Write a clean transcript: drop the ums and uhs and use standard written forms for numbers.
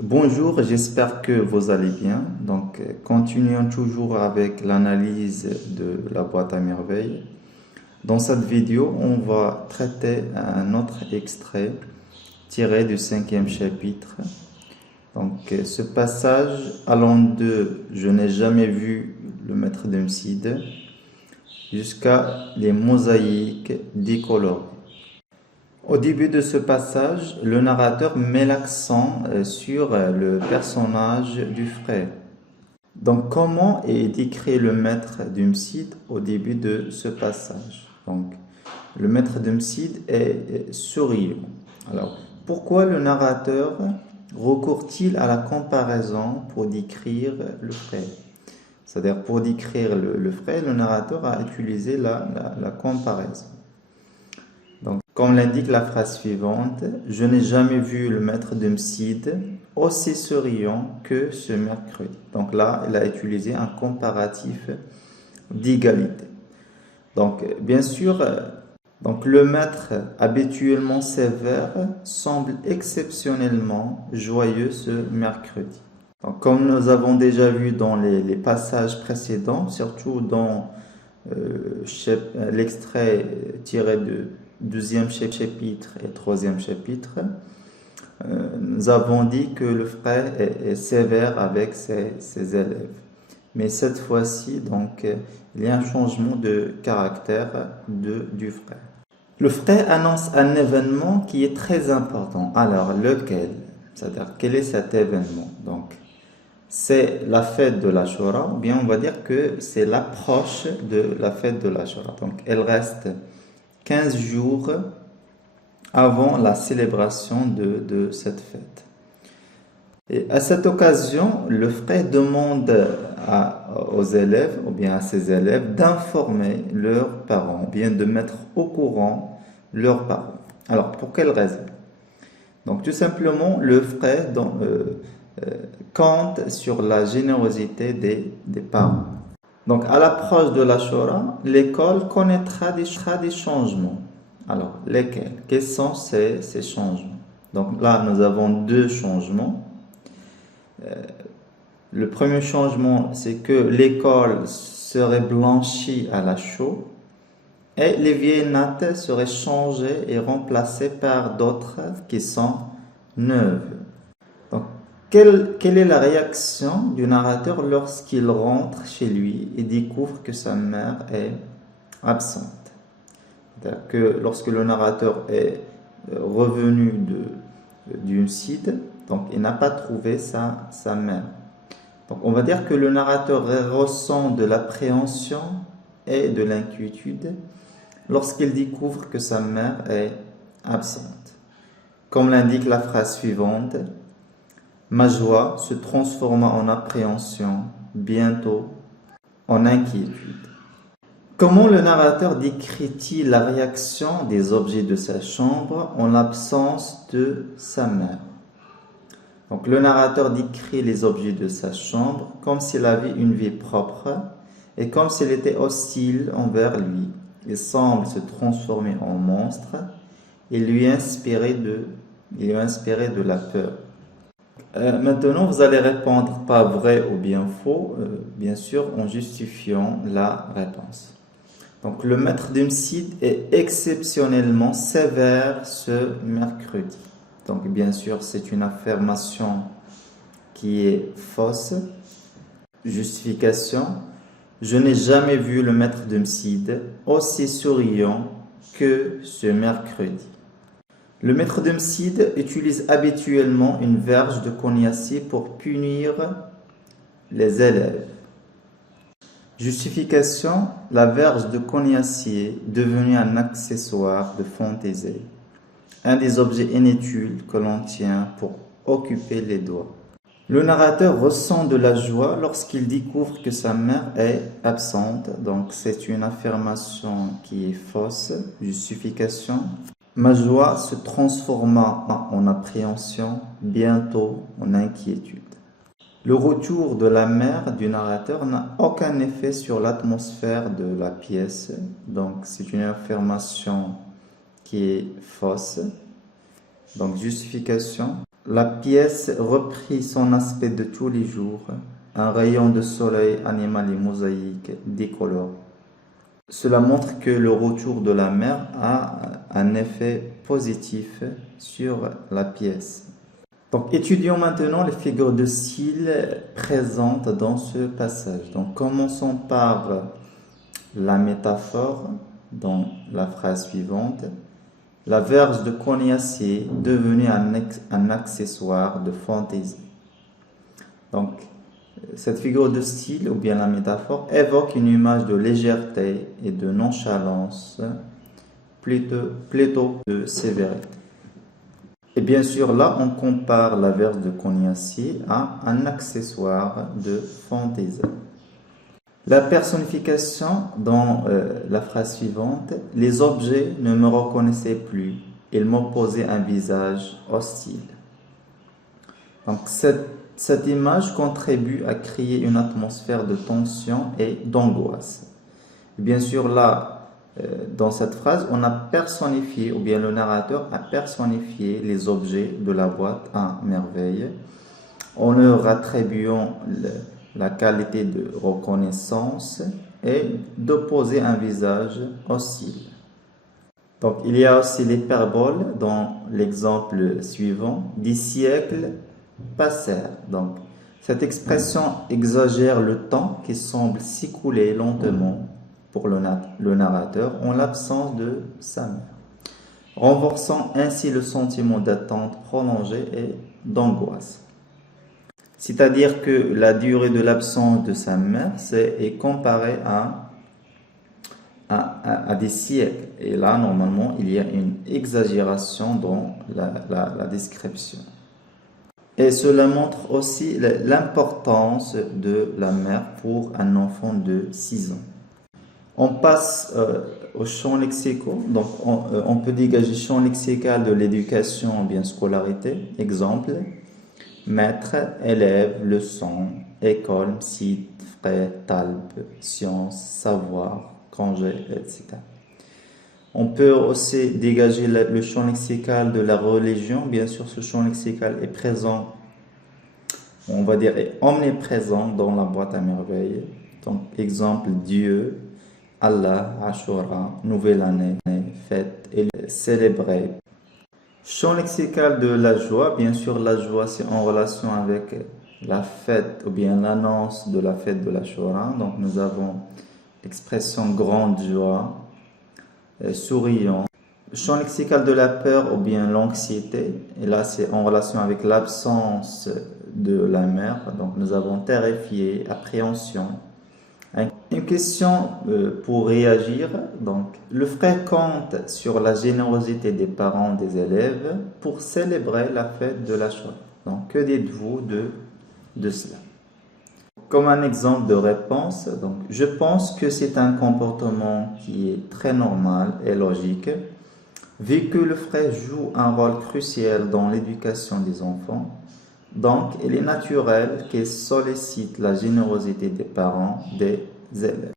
Bonjour, j'espère que vous allez bien. Continuons toujours avec l'analyse de la boîte à merveilles. Dans cette vidéo, on va traiter un autre extrait tiré du 5e chapitre. Ce passage allant de « Je n'ai jamais vu le maître d'Humcide » jusqu'à les mosaïques décolorées. Au début de ce passage, le narrateur met l'accent sur le personnage du frère. Donc, comment est décrit le maître d'Humcide au début de ce passage? Le maître d'Humcide est souriant. Alors, pourquoi le narrateur recourt-il à la comparaison pour décrire le frère? C'est-à-dire, pour décrire le frère, le narrateur a utilisé la comparaison. Comme l'indique la phrase suivante, « Je n'ai jamais vu le maître d'Humcide aussi souriant que ce mercredi. » Donc là, il a utilisé un comparatif d'égalité. Bien sûr, le maître habituellement sévère semble exceptionnellement joyeux ce mercredi. Comme nous avons déjà vu dans les passages précédents, surtout dans l'extrait tiré de 12e chapitre et 3e chapitre, nous avons dit que le frère est sévère avec ses élèves. Mais cette fois-ci, il y a un changement de caractère du frère. Le frère annonce un événement qui est très important. Alors, lequel? C'est-à-dire, quel est cet événement? C'est la fête de l'Ashura, ou bien on va dire que c'est l'approche de la fête de l'Ashura. Elle reste 15 jours avant la célébration de cette fête. Et à cette occasion, le frère demande aux élèves, ou bien à ses élèves, d'informer leurs parents, ou bien de mettre au courant leurs parents. Alors, pour quelle raison? Tout simplement, le frère compte sur la générosité des parents. À l'approche de l'Ashura, l'école connaîtra des changements. Alors, lesquels? Quels sont ces changements? Là, nous avons deux changements. Le premier changement, c'est que l'école serait blanchie à la chaux et les vieilles nattes seraient changées et remplacées par d'autres qui sont neuves. Quelle est la réaction du narrateur lorsqu'il rentre chez lui et découvre que sa mère est absente? C'est-à-dire que lorsque le narrateur est revenu d'Humcide, il n'a pas trouvé sa mère. On va dire que le narrateur ressent de l'appréhension et de l'inquiétude lorsqu'il découvre que sa mère est absente. Comme l'indique la phrase suivante, ma joie se transforma en appréhension, bientôt en inquiétude. Comment le narrateur décrit-il la réaction des objets de sa chambre en l'absence de sa mère? Le narrateur décrit les objets de sa chambre comme s'il avait une vie propre et comme s'il était hostile envers lui. Il semble se transformer en monstre et lui inspirer de la peur. Maintenant, vous allez répondre pas vrai ou bien faux, bien sûr, en justifiant la réponse. Le maître d'Humcide est exceptionnellement sévère ce mercredi. Bien sûr, c'est une affirmation qui est fausse. Justification. Je n'ai jamais vu le maître d'Humcide aussi souriant que ce mercredi. Le maître d'Humcide utilise habituellement une verge de cognacier pour punir les élèves. Justification, la verge de cognacier devenue un accessoire de fantaisie, un des objets inutiles que l'on tient pour occuper les doigts. Le narrateur ressent de la joie lorsqu'il découvre que sa mère est absente, c'est une affirmation qui est fausse. Justification, ma joie se transforma en appréhension, bientôt en inquiétude. Le retour de la mère du narrateur n'a aucun effet sur l'atmosphère de la pièce, c'est une affirmation qui est fausse. Justification, La pièce reprit son aspect de tous les jours, un rayon de soleil anima les mosaïques décolore. Cela montre que le retour de la mer a un effet positif sur la pièce. Donc, étudions maintenant les figures de style présentes dans ce passage. Donc, commençons par la métaphore dans la phrase suivante. La verge de Cognacé devenue un accessoire de fantaisie. Donc, cette figure de style ou bien la métaphore évoque une image de légèreté et de nonchalance plutôt de sévérité. Et bien sûr, là, on compare la verge de Cognacé à un accessoire de fantaisie. La personnification dans la phrase suivante, les objets ne me reconnaissaient plus, ils m'opposaient un visage hostile. Donc cette image contribue à créer une atmosphère de tension et d'angoisse. Bien sûr, là, dans cette phrase, on a personnifié, ou bien le narrateur a personnifié les objets de la boîte à merveille en leur attribuant la qualité de reconnaissance et d'opposer un visage hostile. Donc, il y a aussi l'hyperbole dans l'exemple suivant. Des siècles passèrent. Donc, cette expression exagère le temps qui semble s'écouler lentement pour le narrateur en l'absence de sa mère, renforçant ainsi le sentiment d'attente prolongée et d'angoisse. C'est-à-dire que la durée de l'absence de sa mère est comparée à des siècles. Et là, normalement, il y a une exagération dans la description. Et cela montre aussi l'importance de la mère pour un enfant de 6 ans. On passe au champ lexical. Donc, on peut dégager champ lexical de l'éducation, bien scolarité. Exemple, maître, élève, leçon, école, site, frais, talbe, science, savoir, congé, etc. On peut aussi dégager le champ lexical de la religion. Bien sûr, ce champ lexical est présent, on va dire, est omniprésent dans la boîte à merveilles. Donc, exemple, Dieu, Allah, Ashura, nouvelle année, fête et célébrer. Champ lexical de la joie, bien sûr, la joie c'est en relation avec la fête ou bien l'annonce de la fête de l'Ashura. Donc, nous avons l'expression grande joie, souriant. Champ lexical de la peur ou bien l'anxiété, et là c'est en relation avec l'absence de la mère. Donc, nous avons terrifié, appréhension. Une question pour réagir. Donc, le frère compte sur la générosité des parents des élèves pour célébrer la fête de l'Ashura. Donc, que dites-vous de cela? Comme un exemple de réponse, donc, je pense que c'est un comportement qui est très normal et logique, vu que le frère joue un rôle crucial dans l'éducation des enfants. Donc, il est naturel qu'il sollicite la générosité des parents des élèves.